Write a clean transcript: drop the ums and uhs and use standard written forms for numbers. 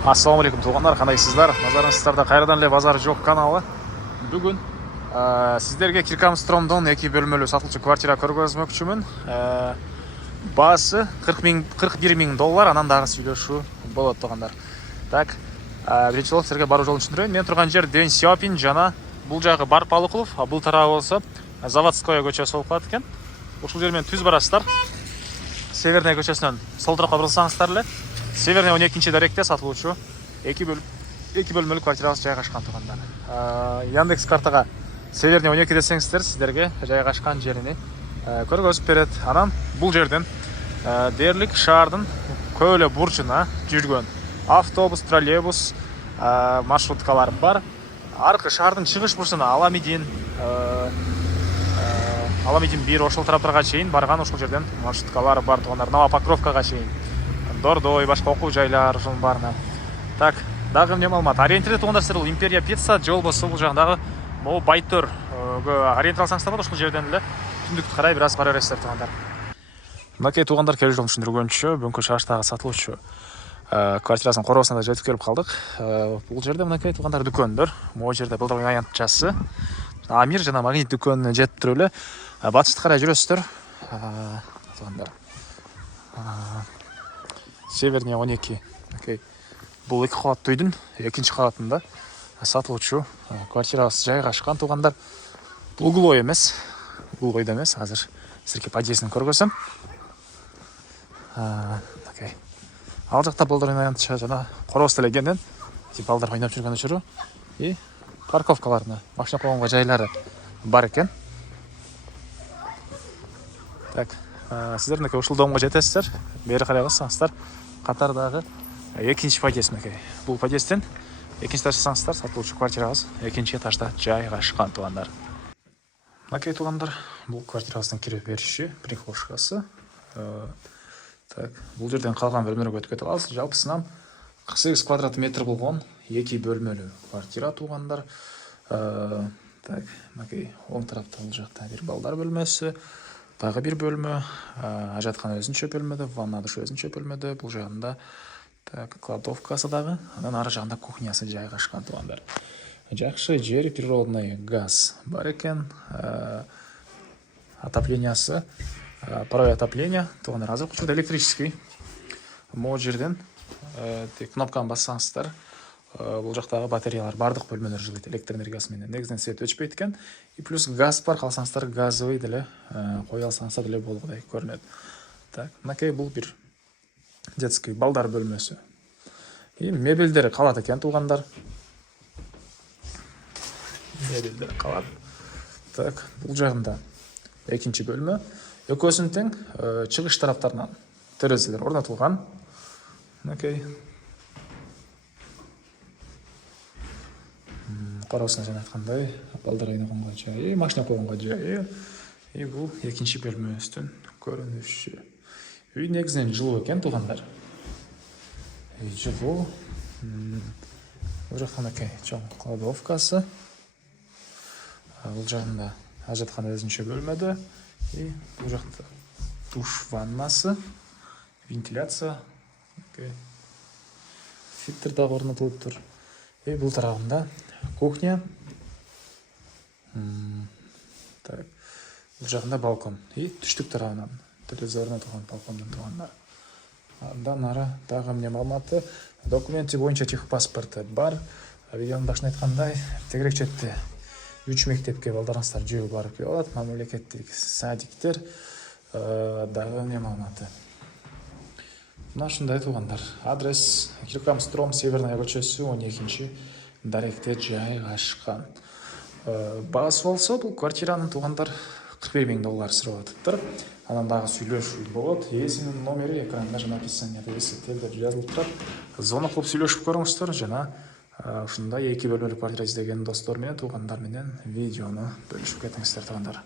Ассалаумағалейкум туғандар, қандайсыздар? Назарыңыздарда қайрадан эле базар жоқ каналы. Бүгін сіздерге Киркамстромдон 2 бөлмөлүү сатылчу квартира көргөзмөкчүмүн. Баасы $41.000, анан дагы сүйлөшүү болот туғандар. Так, биринчи жолу силерге баруу жолун түшүндүрөйүн. Мен турган жер Ден Сяопин жана бул жагы Барпалыкулов, а бул тарабы болсо Заводская көчөсү болуп калат экен. Ушул жер менен түз барасыздар. Северная көчөсүнөн сол тарапка бурулсаңыздар эле Северный 12-нчи даректе сатылуучу 2 бөлмөлүү квартирабыз жайгашкан тугандар. Яндекс картага Северный 12 десеңиздер, сиздерге жайгашкан жерини көргөзүп берет. Анан бул жерден дээрлик шаардын көп эле бурчуна жүргөн автобус, троллейбус маршруткалар бар. Аркы шаардын чыгыш бурчуна Аламедин 1 ошол тараптарга чейин барган, ошол жерден маршруткалар бар тугандар. Новопокровкага чейин. Дордой, башка окуу жайлар ушунун баарына. Так, дагы эмне маалымат? Ориентирде тугандар силер бул Империя пицца же болбосо бул жагындагы могу Байтөргө ориентир алсаңыздар болот, ошол жерден эле түндүктү карай бир аз бара бересиздер тугандар. Мынакей тугандар, келе жолун түшүндүргөнчө, Бөңкө чарыштагы сатылуучу квартирасынын короосуна жетип келип калдык. Бул жерде мынакей тугандар дүкөндөр. Могу жерде былдыр аянтчасы Амир жана Магнит дүкөнүнө жетип туруп эле батышты карай жүрөсүздөр тугандар. Северный 12. Окей. Бул 2 кабаттуу үйдүн 2-нчи кабатында сатылуучу квартирабыз жайгашкан тугандар. Бул углой эмес. Углойдо эмес. Азыр силерге подъездин көргөзөм. Окей. Ал жакта балдар оynayantча жана короос делегенден балдар ойноп жүргөн учуру и парковкаларына машина койгонго жайлары бар экен. Так, сиздер мынакей ушул домго жетесиздер. Бери карай бассаңыздар катардагы 2-нчи подъезд мынакей. Бул подъездден 2-нчи этажга чыксаңыздар сатылуучу квартирабыз 2-нчи этажда жайгашкан тугандар. Мынакей тугандар, бул квартирабыздын кирип бериши, прихожкасы. Так, бул жерден калган бөлмөлөргө өтүп кете алабыз. Жалпысынан 48 квадрат метр болгон 2 бөлмөлүү квартира тугандар. Так, мынакей оң тарапта бул жакта бир балдар бөлмөсү, дагы бир бөлмө, ажаткана өзүнчө бөлмөдө, ванна душ өзүнчө бөлмөдө, бул жагында так кладовкасы дагы, анан ары жагында кухнясы жайгашкан тугандар. Жакшы жер, природный газ бар экен, отоплениясы, паровое отопление тугандар. Азыр учурда электрический. Могу жерден кнопканы бассаңыздар, бул жактагы батареялар бардык бөлмөлөр жылыйт электр энергиясы менен. Негизинен свет өчпөйт экен. И плюс газ бар, калсаңыздар газовый деле кое алсаңыздар деле болгодай көрүнөт. Так, мынакей бул бир детский балдар бөлмөсү. И мебелдери калат экен тугандар. Мебелдери калат. Так, бул жагында 2-нчи бөлмө. Экөөсүн тең чыгыш тараптарынан терезелер орнотулган. Мынакей короосуна жана айткандай, балдар ойногонго жайы, машина койгонго жайы. И бул 2-нчи бөлмөбүздүн көрүнүшү. Үй негизинен жылуу экен тугандар. Жылуу. Бул жакта мынакей чоң кладовкасы. Бул жагында ажаткана өзүнчө бөлмөдө. И бул жакта душ ваннасы, вентиляция, фильтр дагы орнотулуп тур. И бул тарабында кухня. Так, бул жагында балкон. И түштүк тарабынан терезе орнотулган балкондон тугандар. Андан ары дагы эмне маалыматы? Документи боюнча техпаспорты бар. Видеонун башында айткандай, тегерек четте 3 мектепке балдарыңыздар жөө барып келе алат. Мамлекеттик садиктер дагы эмне маалыматы? Мына ушундай тугандар. Адрес Киркамстром, Северная көчөсү 12-нчи даректе жайгашкан. Баасы болсо бул квартиранын тугандар $41.000 сурап атыптыр. Анан дагы сүйлөшүү болот. Ээсинин номери экранда жана описанияда эсептелип жазылып турат. Звонок кылып сүйлөшүп көрүңүздөр жана ушундай 2 бөлмөлүү квартира издеген достор менен, тугандар менен видеону бөлүшүп кетиңиздер тугандар.